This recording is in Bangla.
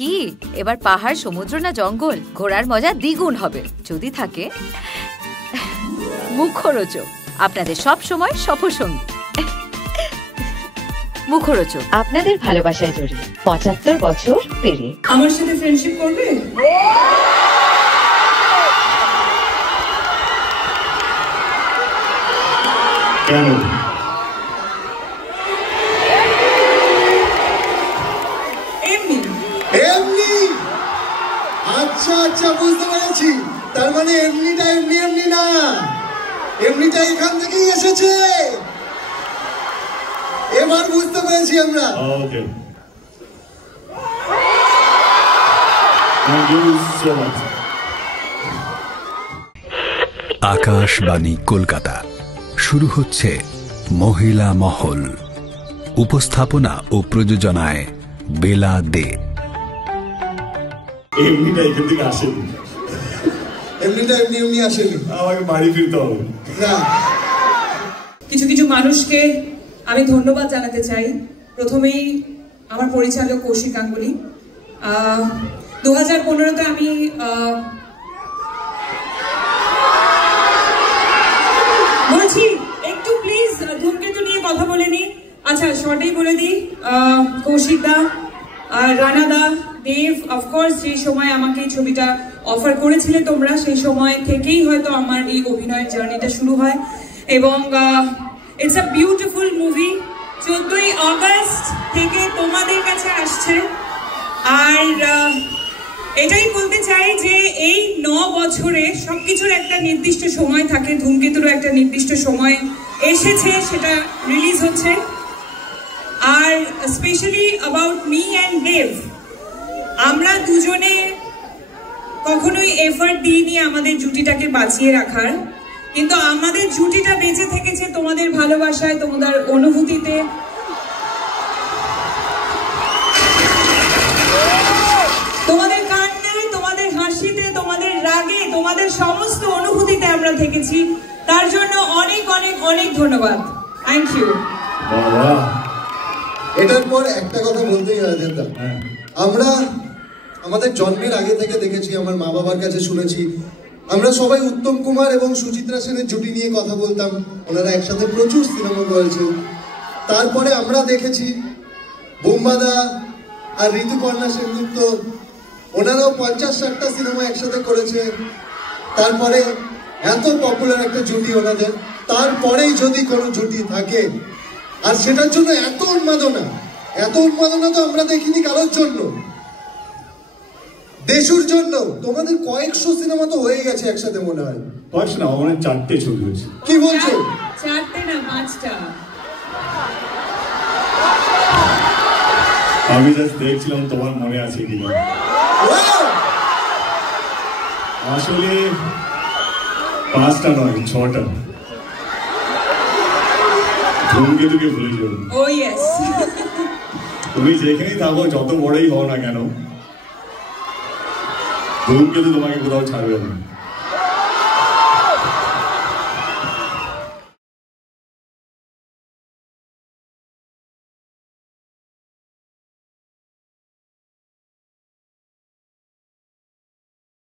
কি এবার পাহাড়, সমুদ্র না জঙ্গল? ঘোরার মজা দ্বিগুণ হবে যদি থাকে মুখরোচক, আপনাদের সব সময় সফরসঙ্গী। মুখরোচক আপনাদের ভালোবাসায় জড়িয়ে ৭৫ বছর পেরিয়ে আমার সাথে ফ্রেন্ডশিপ করবে? কেন? এমনি এমনি? আচ্ছা আচ্ছা, বুঝতে পেরেছি। তার মানে এমনিটা এমনি এমনি না, এমনিটা এখান থেকেই এসেছে। এবার বুঝতে পেরেছি আমরা। Okay, thank you so much. Akashvani Kolkata, শুরু হচ্ছে মহিলা মহল। উপস্থাপনা ও প্রযোজনায় বেলা দে। এমনিটা এখান থেকে আসেনি, এমনিটা এমনি এমনি আসেনি। আমাকে বাড়ি ফিরতে হবে। না, কিছু কিছু মানুষকে আমি ধন্যবাদ জানাতে চাই। প্রথমেই আমার পরিচালক কৌশিক গাঙ্গুলি। 2015-তে আমি বলছি একটু প্লিজ ধূমকেতু নিয়ে কথা বলে নি। আচ্ছা, শর্টেই বলে দিই, কৌশিক দা, রানা দা, দেব, অফকোর্স যে সময় আমাকে এই ছবিটা অফার করেছিলে তোমরা, সেই সময় থেকেই হয়তো আমার এই অভিনয়ের জার্নিটা শুরু হয়। এবং ইটস আ বিউটিফুল মুভি। 14ই অগস্ট থেকে তোমাদের কাছে আসছে। আর এটাই বলতে চাই যে এই 9 বছরে সবকিছুর একটা নির্দিষ্ট সময় থাকে, ধূমকেতুরও একটা নির্দিষ্ট সময় এসেছে, সেটা রিলিজ হচ্ছে। আর স্পেশালি অ্যাবাউট মি অ্যান্ড দেব, আমরা দুজনে কখনোই এফার্ট দিইনি আমাদের জুটিটাকে বাঁচিয়ে রাখার, কিন্তু আমাদের জুটিটা বেঁচে থেকেছে তোমাদের ভালোবাসায়, তোমাদের অনুভূতিতে। তোমাদের কান্নায়, তোমাদের হাসিতে, তোমাদের রাগে, তোমাদের সমস্ত অনুভূতিতে আমরা থেকেছি। তার জন্য অনেক অনেক অনেক ধন্যবাদ। Thank you. বাবা, এটার পর একটা কথা বলতেই হয় যেতাম। আমরা আমাদের জন্মের আগে থেকে দেখেছি, আমার মা বাবার কাছে শুনেছি, আমরা সবাই উত্তম কুমার এবং সুচিত্রা সেনের জুটি নিয়ে কথা বলতাম। ওনারা একসাথে প্রচুর সিনেমা করেছে। তারপরে আমরা দেখেছি বোম্বাদা আর ঋতুপর্ণা সেনগুপ্ত, ওনারাও 50-60টা সিনেমা একসাথে করেছে। তারপরে এত পপুলার একটা জুটি ওনাদের, তারপরেই যদি কোনো জুটি থাকে, আর সেটার জন্য এত উন্মাদনা তো আমরা দেখিনি কারোর জন্য। দেশুর জন্য তোমাদের কয়েকশো সিনেমা তো হয়ে গেছে একসাথে, মনে হয়। কয়েকশো না, আমার 4টে ছবি হয়েছে। কি বলছো? 4টে না 5টা? আমি জাস্ট দেখছিলাম তোমার মনে আছে কিনা। আসলে 5টা নয়, 6টা। ধূমকেতুকে ভুলে যাও। ও ইয়েস। তুমি যেখানেই থাকো, যত বড়ই হও না কেন, ধূমকেতু তোমাকে কোথাও ছাড়বে না।